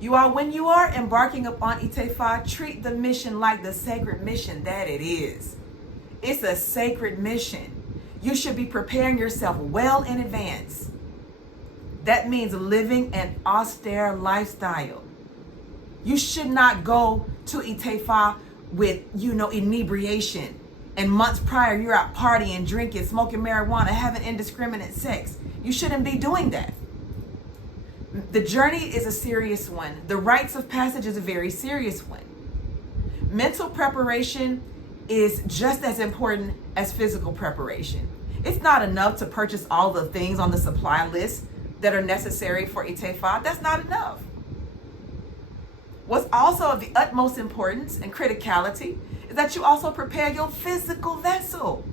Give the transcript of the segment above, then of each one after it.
You all, when you are embarking upon Itefa, treat the mission like the sacred mission that it is. It's a sacred mission. You should be preparing yourself well in advance. That means living an austere lifestyle. You should not go to Itefa with, inebriation. And months prior, you're out partying, drinking, smoking marijuana, having indiscriminate sex. You shouldn't be doing that. The journey is a serious one. The rites of passage is a very serious one. Mental preparation is just as important as physical preparation. It's not enough to purchase all the things on the supply list that are necessary for Itefa. That's not enough. What's also of the utmost importance and criticality is that you also prepare your physical vessel.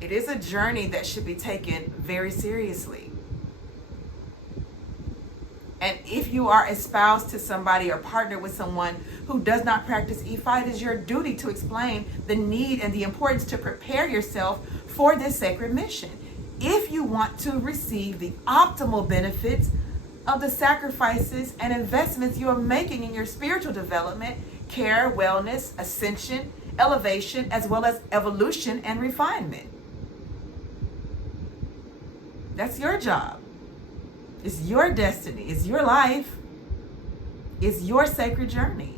It is a journey that should be taken very seriously. And if you are espoused to somebody or partner with someone who does not practice Ifa, it is your duty to explain the need and the importance to prepare yourself for this sacred mission. If you want to receive the optimal benefits of the sacrifices and investments you are making in your spiritual development, care, wellness, ascension, elevation, as well as evolution and refinement. That's your job. It's your destiny. It's your life. It's your sacred journey.